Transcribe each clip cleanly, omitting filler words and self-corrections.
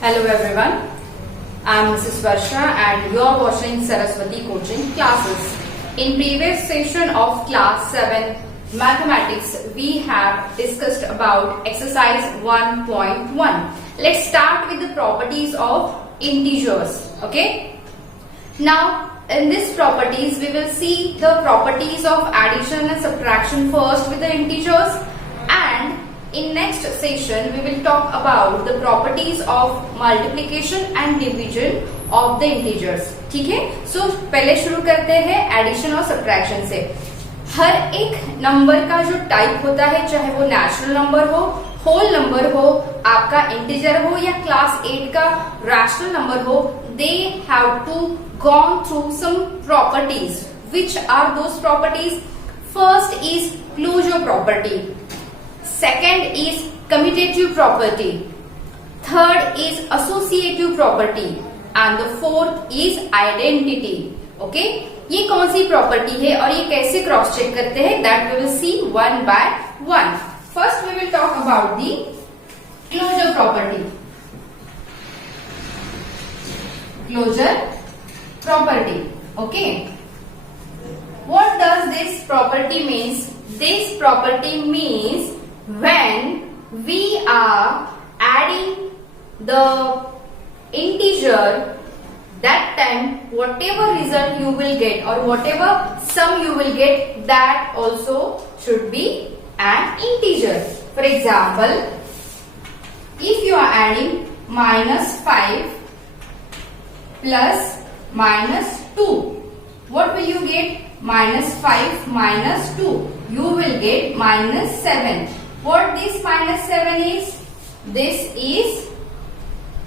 Hello everyone, I am Mrs. Varsha and you are watching Saraswati Coaching Classes. In previous session of class 7 Mathematics, we have discussed about exercise 1.1. Let's start with the properties of integers. Okay. Now in this properties we will see the properties of addition and subtraction first with the integers, and in next session we will talk about the properties of multiplication and division of the integers. ठीक है, सो पहले शुरू करते हैं addition और subtraction से. हर एक number का जो टाइप होता है, चाहे वो नेचुरल नंबर हो, होल नंबर हो, आपका इंटीजर हो या क्लास 8 का रैशनल नंबर हो, they have to gone through some properties. Which are those properties? First is closure property. Second is commutative property. Third is associative property. And the fourth is identity. Okay? ये कौन सी property है और ये कैसे cross check करते हैं, that we will see one by one. First we will talk about the closure property. Closure property. Okay, what does this property means? This property means when we are adding the integer, that time whatever result you will get or whatever sum you will get, that also should be an integer. For example, if you are adding -5 plus -2, what will you get? -5 minus 2, you will get -7. What this -7 is? This is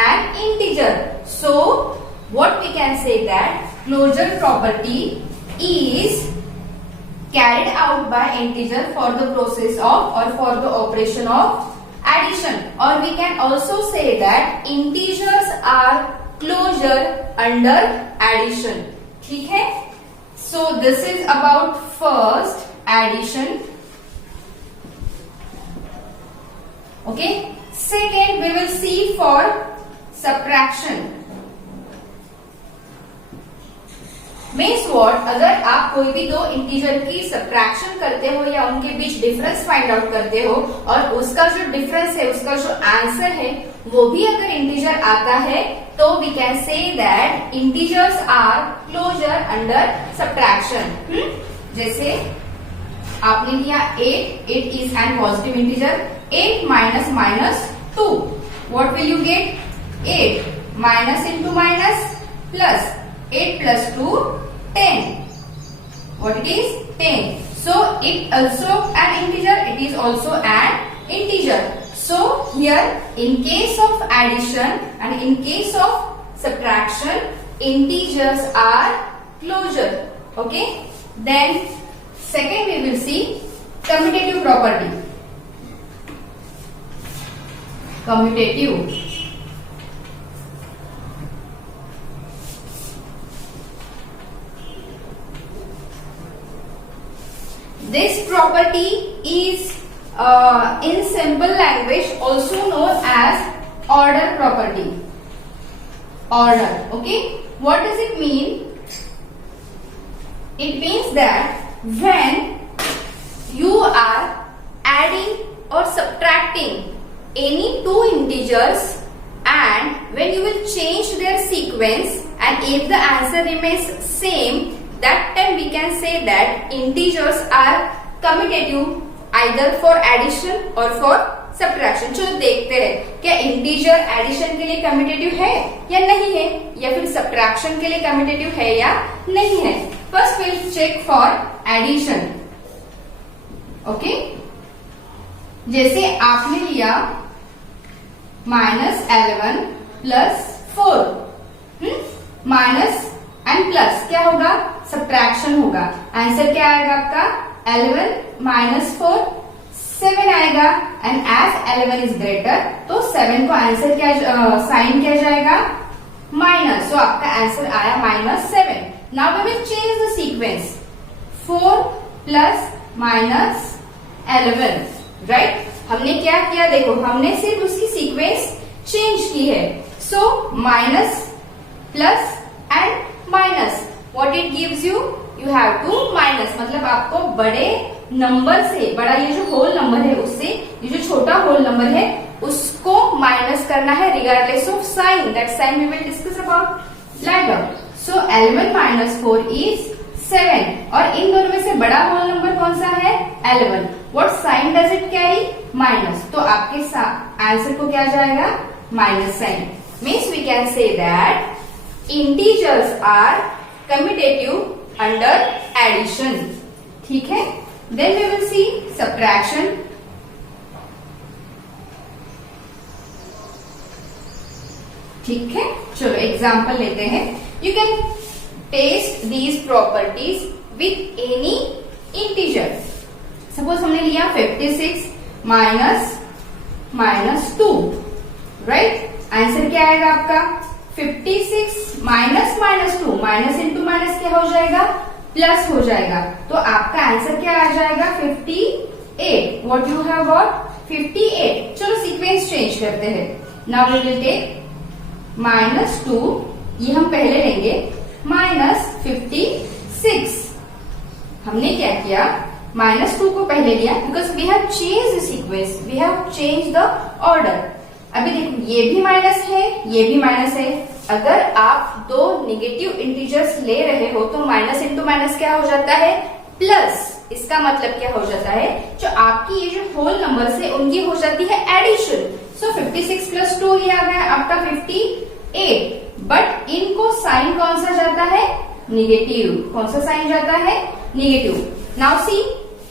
an integer. So what we can say that closure property is carried out by integer for the process of or for the operation of addition. Or we can also say that integers are closure under addition. ठीक है? So this is about first addition. Okay. Second we will see for subtraction. Means what? अगर आप कोई भी दो integer की subtraction करते हो या उनके बीच डिफरेंस फाइंड आउट करते हो और उसका जो डिफरेंस है, उसका जो आंसर है वो भी अगर इंटीजर आता है, तो we can say that integers are closure under subtraction. जैसे आपने लिया 8 is an positive integer. 8 minus -2, what will you get? 8 minus into minus plus 8 plus 2 10. What it is? 10. So it also an integer, it is also an integer. So here in case of addition and in case of subtraction, integers are closure. Okay. Then second we will see commutative property. Commutative. This property is in simple language also known as order property. Order. Okay. What does it mean? It means that when you are adding or subtracting any two integers and when you will change their sequence and if the answer remains same, that time we can say that integers are commutative either for addition or for subtraction. चलो देखते हैं क्या integer addition के लिए commutative है या नहीं है, या फिर सब्ट्रैक्शन के लिए कम्यूटेटिव है या नहीं है. First will check for addition. Okay, जैसे आपने लिया -11 प्लस 4, माइनस एंड प्लस क्या होगा? सब्ट्रैक्शन होगा. आंसर क्या आएगा आपका? 11 minus 4 7 आएगा. एंड एज 11 इज ग्रेटर, तो 7 को आंसर क्या साइन किया जाएगा? माइनस. सो आपका आंसर आया -7. Now we will change the sequence. 4 plus -11, right. हमने क्या किया? देखो, हमने सिर्फ उसकी सीक्वेंस चेंज की है. So minus plus and minus, what it gives you? You have to minus, मतलब आपको बड़े नंबर से, बड़ा ये जो होल नंबर है उससे ये जो छोटा होल नंबर है उसको माइनस करना है regardless of sign. That sign we will discuss about later. So L1 minus 4 is 7 और इन दोनों में से बड़ा होल नंबर कौन सा है? L1. What sign does it carry? Minus. तो आपके आंसर को क्या जाएगा? Minus sign. Means we can say that integers are commutative under addition. ठीक है. Then we will see subtraction. ठीक है. चलो एग्जाम्पल लेते हैं. You can test these properties with any integer. Suppose हमने लिया 56 माइनस 2, राइट. आंसर क्या आएगा आपका? 56 माइनस 2, माइनस इंटू माइनस क्या हो जाएगा? प्लस हो जाएगा. तो आपका आंसर क्या आ जाएगा? 58. What you have got? 58. चलो सीक्वेंस चेंज करते हैं. नाउ वी विल टेक -2, ये हम पहले लेंगे, -56. हमने क्या किया? -2 को पहले लिया because we have change the sequence, we have change the order. अभी देखो ये भी माइनस है, ये भी माइनस है. अगर आप दो नेगेटिव इंटीजर्स ले रहे हो तो माइनस इंटू माइनस क्या हो जाता है? प्लस. इसका मतलब क्या हो जाता है? जो आपकी ये जो होल नंबर है उनकी हो जाती है एडिशन. सो 56 प्लस 2 ये आ गया आपका 58. बट इनको साइन कौन सा जाता है? निगेटिव. कौन सा साइन जाता है? Negative. Now see,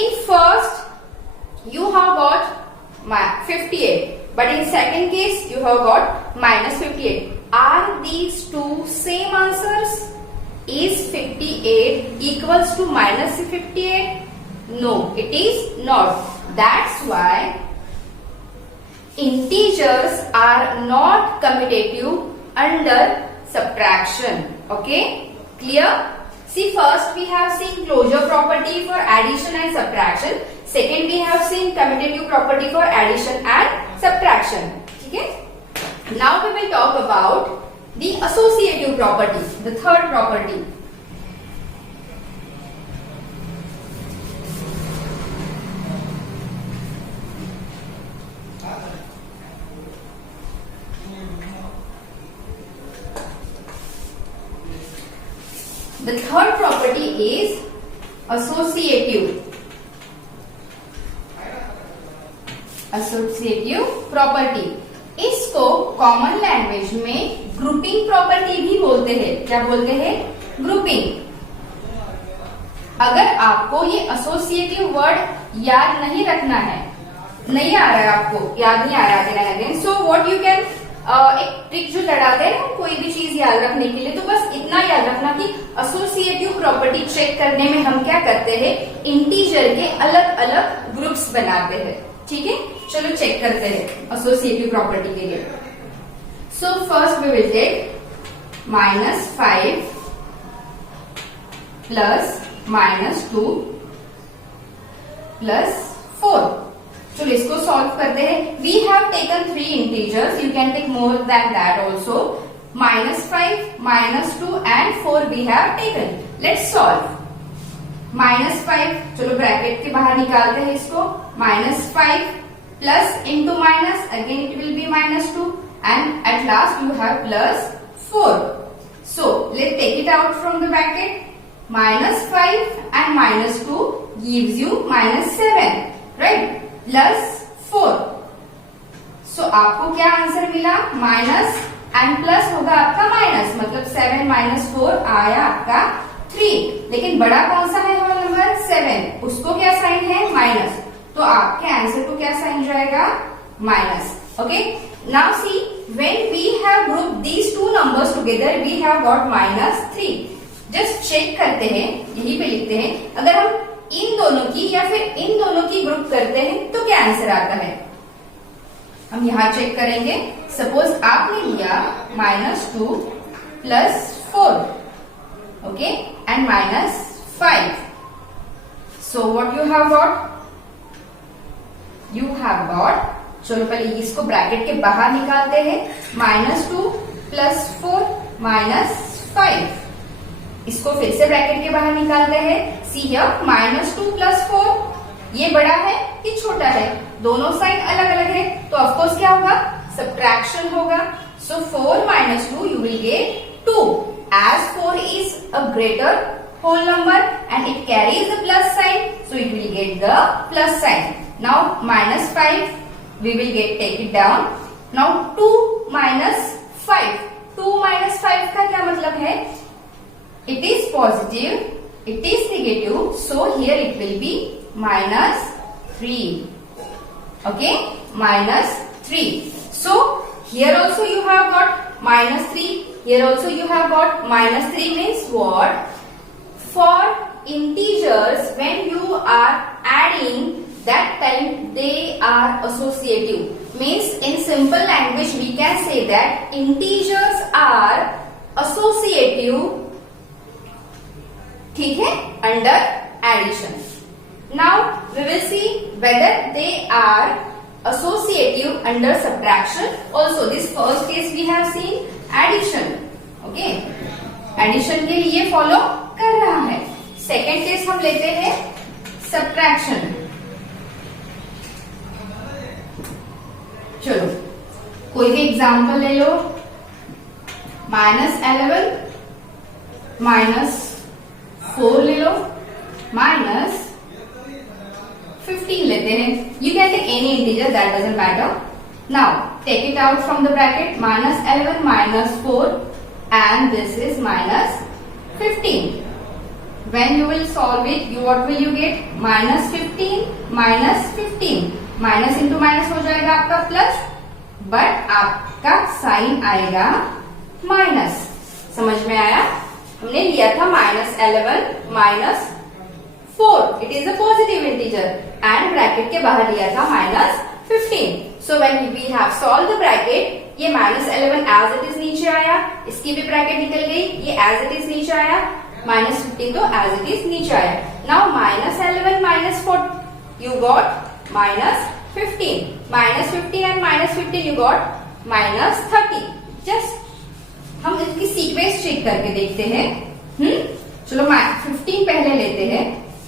in first you have got 58, but in second case you have got -58. Are these two same answers? Is 58 equals to -58? No, it is not. That's why integers are not commutative under subtraction. Okay, clear? See, first we have seen closure property for addition and subtraction. Second we have seen commutative property for addition and subtraction. ठीक है. Now we will talk about the associative property, the third property. The third property is associative. Associative property. इसको common language में grouping property भी बोलते हैं. क्या बोलते हैं? ग्रुपिंग. अगर आपको ये एसोसिएटिव वर्ड याद नहीं रखना है, नहीं आ रहा है, आपको याद नहीं आ रहा again and again, so what you can, एक ट्रिक जो लगाते हैं कोई भी चीज याद रखने के लिए, तो बस इतना याद रखना कि एसोसिएटिव प्रॉपर्टी चेक करने में हम क्या करते हैं? इंटीजर के अलग अलग ग्रुप्स बनाते हैं. ठीक है. चलो चेक करते हैं एसोसिएटिव प्रॉपर्टी के लिए. So first we will take -5 plus -2 plus 4. चलो इसको सॉल्व करते हैं. We have taken 3 integers, you can take more than that also. -5, -2 and 4 we have taken. Let's solve. -5, चलो ब्रैकेट के बाहर निकालते हैं इसको. -5 plus into minus, again it will be -2 and at last you have +4. So let's take it out from the bracket. -5 and -2 gives you -7, right? +4. So आपको क्या answer मिला? Minus and plus होगा आपका माइनस, मतलब 7 - 4 आया आपका 3. लेकिन बड़ा कौन सा है होल नंबर? 7. उसको क्या साइन है? माइनस. तो आपके आंसर को क्या साइन जाएगा? Minus. Okay. Now see, when we have group these two numbers together we have got -3. Just check करते हैं, यही पे लिखते हैं. अगर हम इन दोनों की या फिर इन दोनों की ग्रुप करते हैं तो क्या आंसर आता है? हम यहां चेक करेंगे. सपोज आपने लिया -2 plus 4, okay, and -5. So what you have got? You have got, चलो पहले इसको ब्रैकेट के बाहर निकालते हैं। -2 + 4 -5, इसको फिर से ब्रैकेट के बाहर निकालते हैं। सी हियर -2 + 4, ये बड़ा है कि छोटा है, दोनों साइड अलग अलग है, तो ऑफकोर्स क्या होगा, सब्ट्रैक्शन होगा। सो 4 - 2 you will get 2, as 4 is a greater whole number and it carries the plus sign, so it will get the plus sign. Now -5 we will take it down. Now 2 - 5, 2 - 5 का क्या मतलब है, it is positive, it is negative, so here it will be -3. Okay, -3. So here also you have got -3, here also you have got -3, means what? For integers, when you are adding, that time they are associative. Means in simple language we can say that integers are associative, ठीक है, under addition. Now we will see whether they are associative under subtraction. Also this first case we have seen addition. Okay, addition के लिए follow कर रहा है। Second case हम लेते हैं सब्ट्रैक्शन। चलो कोई भी एग्जाम्पल ले लो। -11 -4 ले लो, -15 लेते हैं। You can take any integer, that doesn't matter. Now take it out from the bracket, -11 -4 and this is -15. When you will solve it, what will you get? -15 -15, minus into minus हो जाएगा आपका plus, but आपका sign आएगा minus. समझ में आया? हमने लिया था -11 -4, it is a positive integer, and bracket के बाहर लिया था -15. So when we have solve the bracket, ये -11 एज इट इज नीचे आया, इसकी भी ब्रैकेट निकल गई, ये एज इट इज नीचे आया, -15 तो एज इट इज नीचे आया। Now -11 -4 you got -15, -15 and -15 you got -30. Just हम इसकी सीक्वेंस चेक करके देखते हैं। चलो 15 पहले लेते हैं।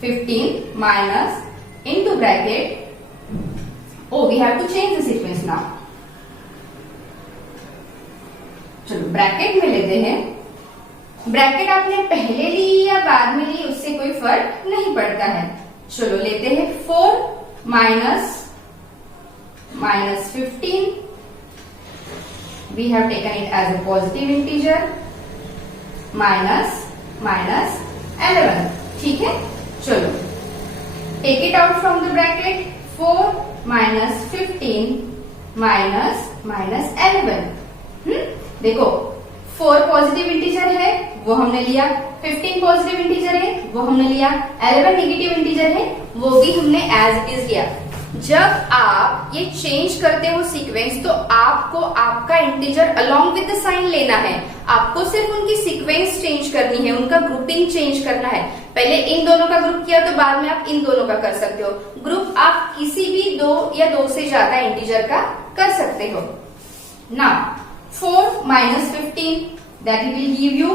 15 minus into bracket, we have to change the sequence now. चलो ब्रैकेट में लेते हैं। ब्रैकेट आपने पहले ली या बाद में ली, उससे कोई फर्क नहीं पड़ता है। चलो लेते हैं 4 minus 15. We have taken it as a positive integer. minus 11. ठीक है, चलो take it out from the bracket. 4 minus 15 minus 11. देखो 4 पॉजिटिव इंटीजर है, वो हमने लिया। 15 पॉजिटिव इंटीजर है, वो हमने लिया। 11 नेगेटिव इंटीजर है, वो भी हमने एज इट इज लिया। जब आप ये चेंज करते हो सीक्वेंस, तो आपको आपका integer along with the sign लेना है। आपको सिर्फ उनकी सीक्वेंस चेंज करनी है, उनका ग्रुपिंग चेंज करना है। पहले इन दोनों का ग्रुप किया तो बाद में आप इन दोनों का कर सकते हो। ग्रुप आप किसी भी 2 या 2 से ज्यादा इंटीजर का कर सकते हो। Now 4 minus 15, that will give you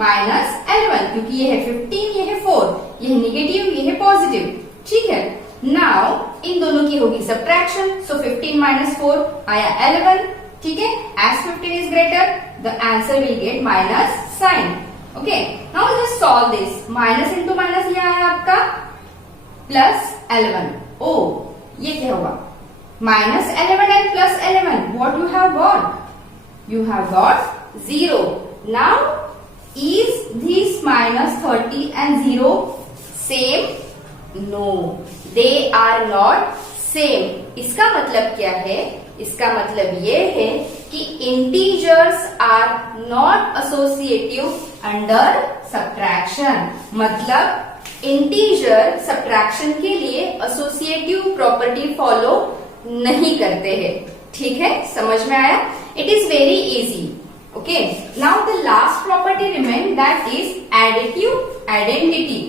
-11, क्योंकि ये है 15, ये है 4, ये है नेगेटिव, ये है पॉजिटिव। ठीक है, नाउ इन दोनों की होगी सब्ट्रैक्शन। सो 15 minus 4 आया 11। ठीक है, as 15 is greater, the answer will get minus sign. Okay, now just solve this. Minus into minus ये आया आपका +11. ये क्या हुआ? -11 and +11, what you have got? You have got 0. Now is this -30 and 0 same? No, they are not same. इसका मतलब क्या है? इसका मतलब ये है कि integers are not associative under subtraction. मतलब इंटीजर सब्ट्रैक्शन के लिए एसोसिएटिव प्रॉपर्टी फॉलो नहीं करते हैं। ठीक है, समझ में आया? It is very easy. Okay. Now the last property remain, that is additive identity.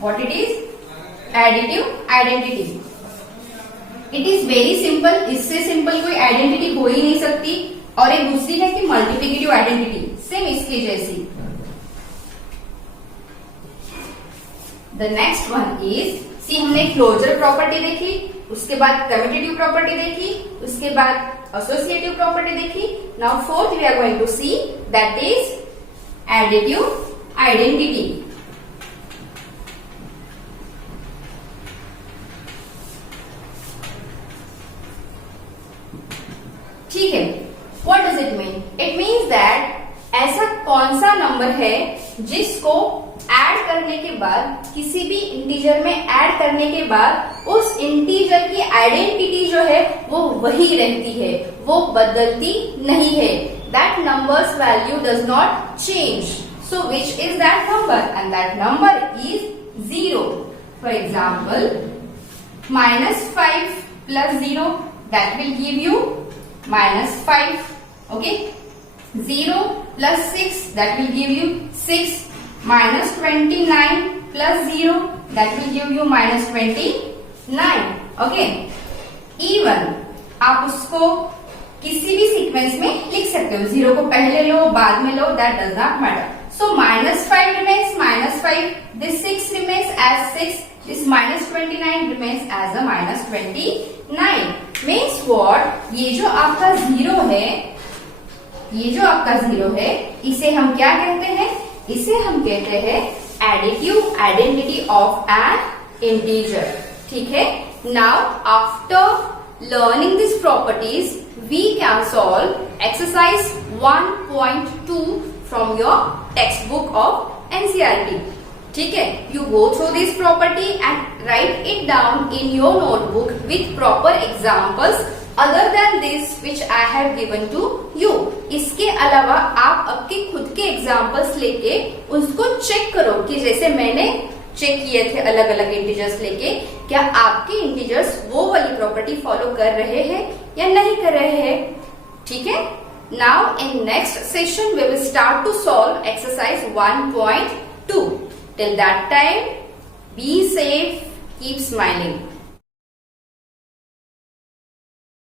What it is? Additive identity. It is very simple, इससे सिंपल कोई आइडेंटिटी हो ही नहीं सकती। और एक दूसरी है कि मल्टीप्लिकेटिव आइडेंटिटी, सेम इसके जैसी। द नेक्स्ट वन इज, सी हमने क्लोजर प्रॉपर्टी देखी, उसके बाद कम्यूटेटिव प्रॉपर्टी देखी, उसके बाद एसोसिएटिव प्रॉपर्टी देखी। Now fourth we are going to see, that is additive identity. ठीक है, what does it mean? It means that ऐसा कौन सा नंबर है जिसको ऐड करने के बाद, किसी भी इंटीजर में ऐड करने के बाद उस इंटीजर की आइडेंटिटी जो है वो वही रहती है, वो बदलती नहीं है। That numbers value does not change. So which is that number? And that number is 0। For example, -5 plus 0, that will give you -5. Okay, 0 plus 6, that will give you 6. -29 plus 0, that will give you -29. Okay, even आप उसको किसी भी sequence में लिख सकते हो, 0 को पहले लो बाद में लो, that does not matter. So -5 remains -5, this 6 remains as 6, this -29 remains as a -29. Means what? ये जो आपका 0 है, ये जो आपका 0 है, इसे हम क्या कहते हैं? इसे हम कहते हैं additive identity of an integer. ठीक है, now after learning this properties we can solve exercise 1.2 from your textbook of NCERT. ठीक है, you go through this property and write it down in your notebook with proper examples other than this which I have given to you. इसके अलावा आप आपके खुद के examples लेके उसको चेक करो कि जैसे मैंने चेक किए थे अलग अलग इंटीजर्स लेके, क्या आपके इंटीजर्स वो वाली प्रॉपर्टी फॉलो कर रहे हैं या नहीं कर रहे हैं। ठीक है, now in next session we will start to solve exercise 1.2। Till that time be safe, keep smiling.